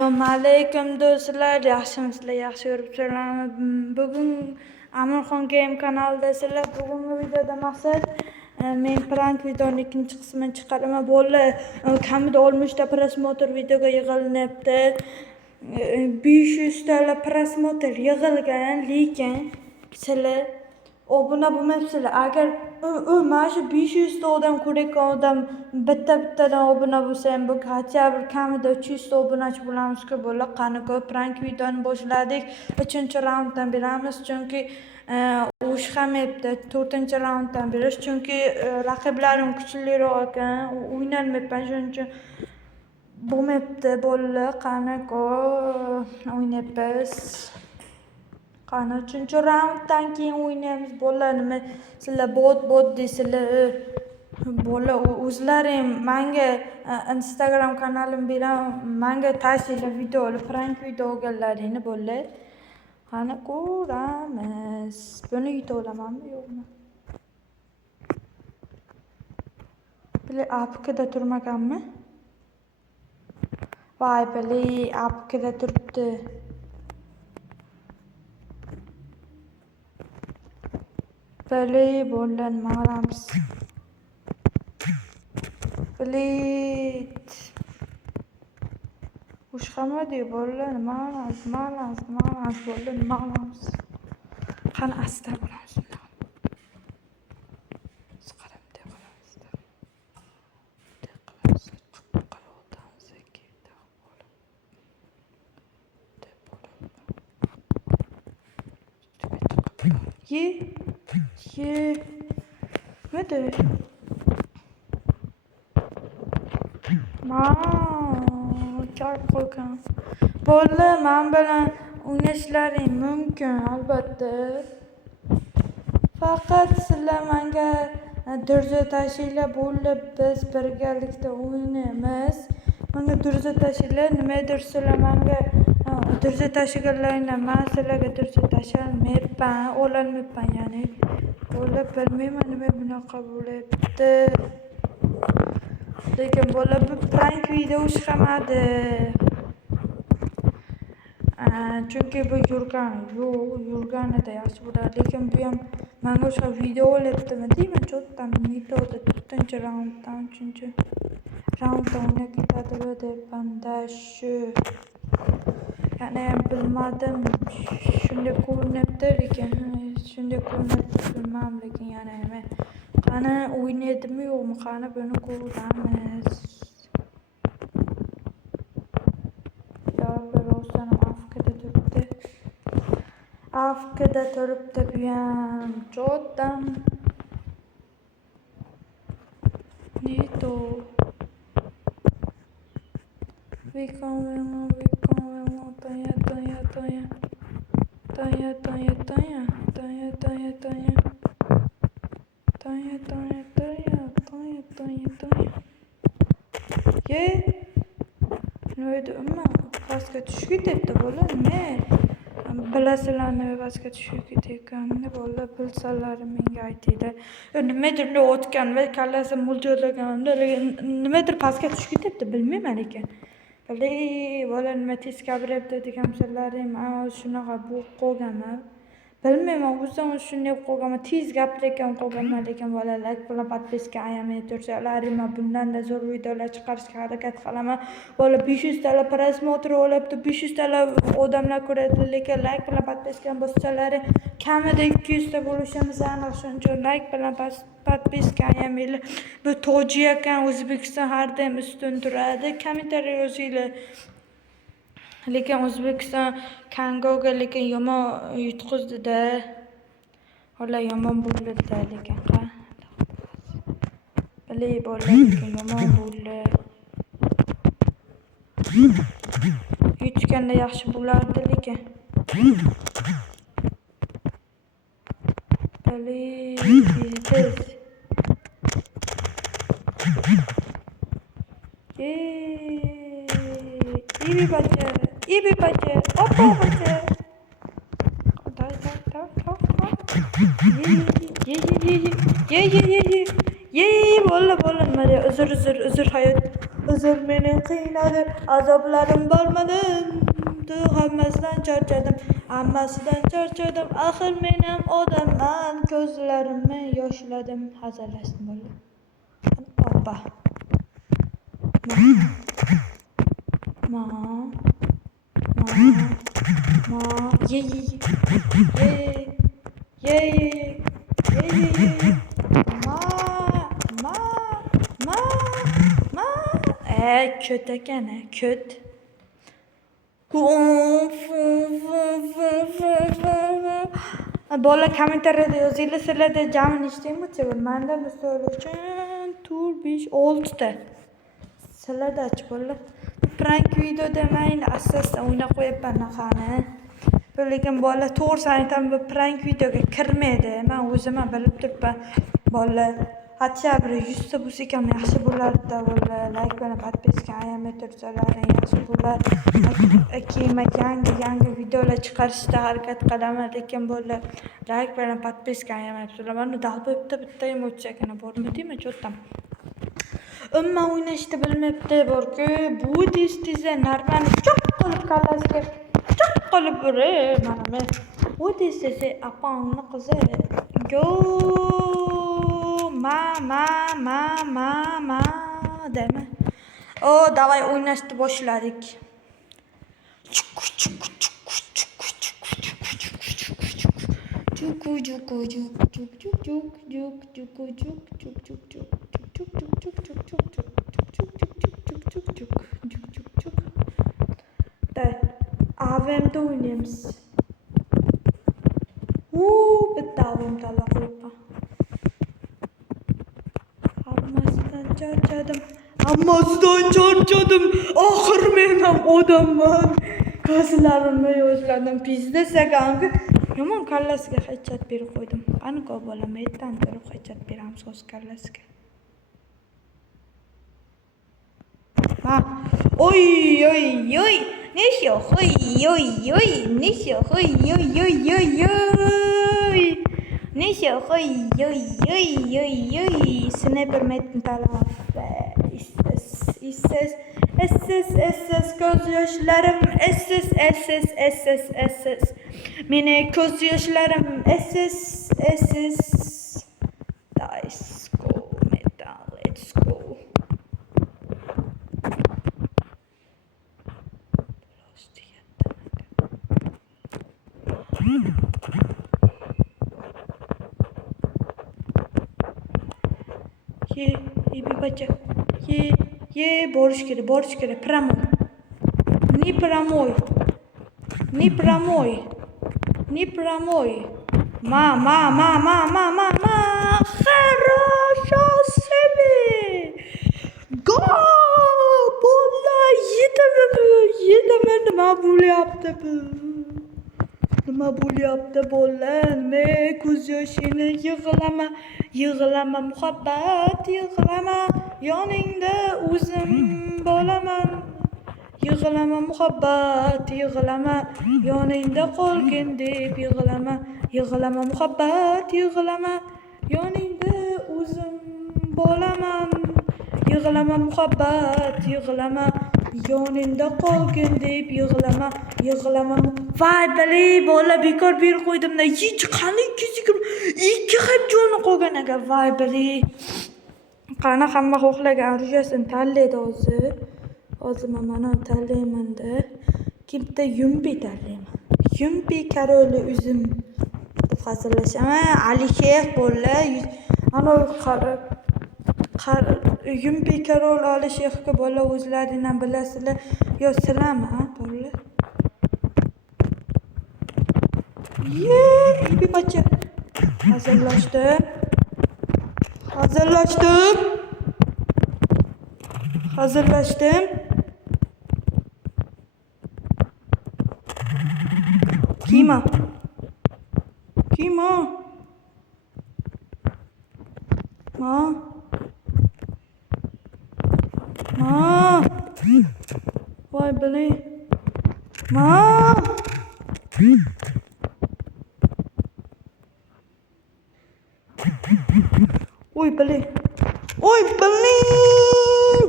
Assalomu alaykum do'stlar, yaxshimisizlar? Yaxshi yuribsizlarmi? Bugun Amirxon Game kanalidasizlar. Bugungi videoda maqsad men prank videoning ikkinchi qismini chiqaraman. Bo'ldi, kamida 60 ta prosmotr videoga yig'ilyapti. 500 ta prosmotr yig'ilgan, lekin sizlar obuna bo'lmayapsizlar. Agar mana shu 500 ta odam ko'rayotgan odam bittadan obuna bo'lsa ham, bu qancha bir kamida 300 ta obunachi bo'lamiz-ku. Bo'ldi, qani-ku prank videoni boshladik. 3-raunddan beramiz, chunki o'xshamayapti. 4-raunddan berish, chunki raqiblarim kuchliroq ekan, o'ynalmayapman, shuning uchun bo'lmayapti. Bo'ldi, qani-ku o'ynayapmiz. Qani 3-raunddan keyin o'ynaymiz. Bo'ldi, nima sizlar bot deysizlar. Bo'ldi, o'zlaring menga Instagram kanalim beraman, menga tashinglar videoni, prank video olganlaringni. Bo'ldi, qani ko'ramiz. Buni yuta olamanmi yo'qmi? Bular apkada turmaganmi? Voy, bular apkada turibdi. Bo'ldi, nima qilamiz? Bilet o'xshamadi-yu. Bo'ldi, nima qilamiz? Bo'ldi, nima qilamiz? Qani asta bo'lamiz. Siqaramda bo'lamiz. Ye. Nima? Kar qo'ygan. Bo'ldi, men bilan o'ynashlaring mumkin, albatta. Faqat sizlar menga durza tashinglar. Bo'ldi, biz birgalikda o'ynaymiz. Menga durza tashinglar. Nimadir sizlar menga durza tashiganlaringdan men sizlarga durza tasholmayapman, ololmayapman, ya'ni. Bo'ldi, bilmayman nima bunaqa bo'lyapti. Lekin bo'ldi, bu prank video chiqmadi. Chunki bu yurganida yaxshi bo'lardi. Lekin bu ham menga o'sha video olyaptimi deyman, cho'tdan videoda 4-raunddan 3-raunddan o'ynab ketadi deyapman-da shu. Ya'ni bilmadim, shunday ko'rinyapti, lekin shunday ko'rinyapti, bilmadim, lekin yana nima. Qani o'ynaydimi yo'qmi? Qani buni ko'ramiz. Afkada turibdi bu ham. Jo'tdan. Nito. Vekon. Ye. Nima umma? Pastga tushib ketibdi, bo'ldi, nima? Bilasizlarmi, pastga tushib ketayotganini? Bo'ldi, bilsalar menga aytinglar. Nimadir o'tgan va kallasi mo'ljallaganimda nimadir pastga tushib ketibdi, bilmayman lekin. Bo'ldi, nima tez gapiryapti degan sizlarim, shunaqa bo'lib qolganman. Bilmayman, o'zim shunday qolganman, tez gapirayotgan qolganman, lekin like bilan podpiska ayamay tursalarim, bundan-da zo'r videolar chiqarishga harakat qilaman. 500 ta prosmotr olyapti, 500 ta odamlar ko'radi, lekin like bilan podpiskani bossalaring kamida 200 ta bo'lishimiz aniq. Shuning uchun like bilan podpiska ayamaylar. Bu tojik ekan, O'zbekiston har doim ustun turadi. Kommentariy yozinglar. Lekin O'zbekiston Kongoga lekin yomon yutqizdi-da. Hola yomon bo'ldi-da, lekin bo'ldi, lekin yomon bo'ldi. Yutganda yaxshi bo'lardi, lekin. İyi bir bacı. Hoppa bacı. Ye. Bo'ldi, nima? Uzr hayot. huzur meni qiynadi, azoblarim bormadi. Hammasidan charchadim, axir men ham odamman, ko'zlarimni yoshladim. Hazillashdim bo'ldi. Oppa. Ma. Ye. Ma. Köt ekan, köt. Bolalar kommentariyada yozinglar, sizlarda jami nechtang bo'lsa, menda misol uchun 4, 5, 6 ta. Sizlarda-chi bolalar? Prank video demayli, asosda o'ynab qo'yapman naqani. Lekin bolalar to'g'risini aytaman, bu prank videoga kirmaydi. Men o'zim ham bilib turibman. Bolalar hatto bir 100 ta bo'lsa ham yaxshi bo'lardi, bolalar. Like bilan podpiska ayamay tursalaring yaxshi bo'lar. Keyin yangi videolar chiqarishga harakat qilaman, lekin bolalar like bilan podpiska ayamay tursalaring. Mana dalboyibda bitta emotsiya ekan, bormi cho'ttam. Umuman o'ynashni bilmayapti borku, bu tez-tezda narmani cho'q qilib kallasiga cho'q qilib urar. Mana men bu tez-tezda apangni qizi go ma dema. Davay o'ynashni boshladik. AVM'da oynaymiz. Bitta AVM tanlab qo'yibman. Hammasidan charchadim. Oxir men ham odamman. Ko'zlarimni yoshladim. Pizda sagangi. Yomon kallasiga hajjat berib qo'ydim. Aniq bolam aytdan turib hajjat beramiz o'z kallasiga. Ha. Oy. Nisho. Sniper metni talab. SS ko'z yoshlarim SS. Meni ko'z yoshlarim SS. Let's go metal, let's go. Bir bacha. Borish kerak. Прямой. Не прямой. Ma. Хорошо себе. Go! Bola yetaman. Nima bo'lyapti bola? Me ko'z yoshini yig'lama muhabbat, yig'lama yoningda o'zim bolaman. Yig'lama muhabbat, yig'lama yoningda qolgin deb yig'lama muhabbat, yig'lama yoningda o'zim bolaman. Yig'lama muhabbat, yig'lama yoningda qolgin deb yig'lama. Voy bali bola bekor berib qo'ydimda. Hech qanday 2 xat joni qolgan ekan. Voy bali. Qani hamma xohlagan rujasini tanlaydi hozir. Hozir mana tanlayman-da. Kimda Yumbi tanlayman. Yumbi Karoli o'zim deb hazırlashaman. Alisher bola. Ana Yumbi Karol Alisherga bola o'zlaringdan bilasizlar. Yo silami, bola. Bir bacha. Hazırlaştım. Kima. Ma. Vay beli. Ma. Oi beli.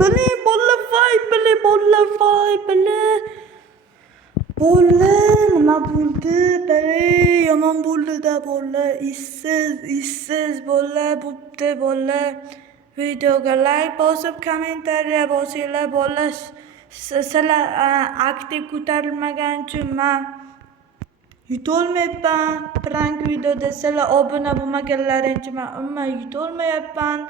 bili bolla voy bili bolla voy bili bolla nima bo'ldi bili yomon bo'ldi-da bolla issiz bolla bo'pti bolla videoga like bosib kommentariya bosinglar bolla sizlar aktiv ko'tarilmagani uchun men yutolmayapman prank videoda sizlar obuna bo'lmaganlaring uchun men umuman yutolmayapman.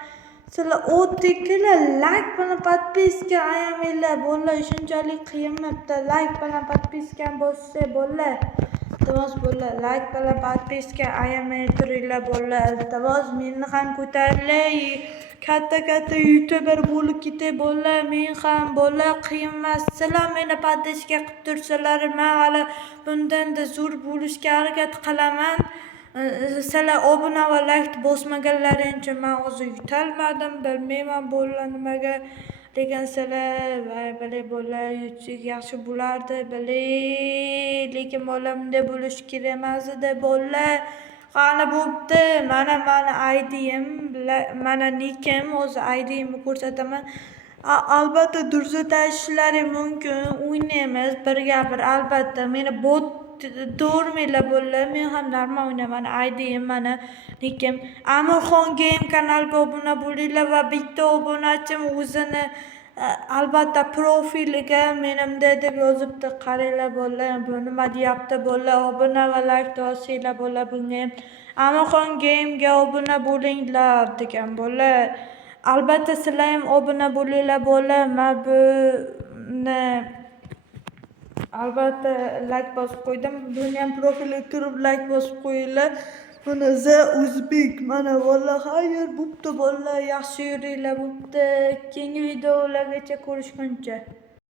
Sizlar o'tdinglar like bilan podpiska ayamanglar bolla shunchalik qiyin emasda like bilan podpiska bossa bolla iltimos bolla like bilan podpiska ayamay turinglar bolla iltimos meni ham ko'taringlar katta youtuber bo'lib ketay bolla men ham bolla qiyin emas sizlar meni podpiska qilib tursalar men hali bundanda zo'r bo'lishga harakat qilaman. Sizlar obuna va like bosmaganlaring uchun men hozir yutolmadim bilmayman bolla nimaga lekin sizlar bilay bolla yutsak yaxshi bo'lardi bilay lekin bolla bunday bo'lishi kerak emas edi bolla qani bo'pti mana ID'im mana nikim hozir ID'imni ko'rsataman. Albatta durza tashishlari mumkin o'ynaymiz birga bir albatta meni bot do'rmanglar bolla men ham normal o'ynaman ID'im mana nikim Amirxon Game kanaliga obuna bo'linglar va bitta obunachim o'zini albatta profiliga menimda deb yozibdi qaranglar bolla bu nima deyapti bolla obuna va like bosinglar bolla bunga Amirxon Game'ga obuna bo'linglar degan bolla albatta sizlar ham obuna bo'linglar bolla men buni albatta like bosib qo'ydim buni ham profilga kirib like bosib qo'yinglar buni The Uzbek mana bolla xayr bo'pti bolla yaxshi yuringlar bo'pti keyingi videolargacha ko'rishguncha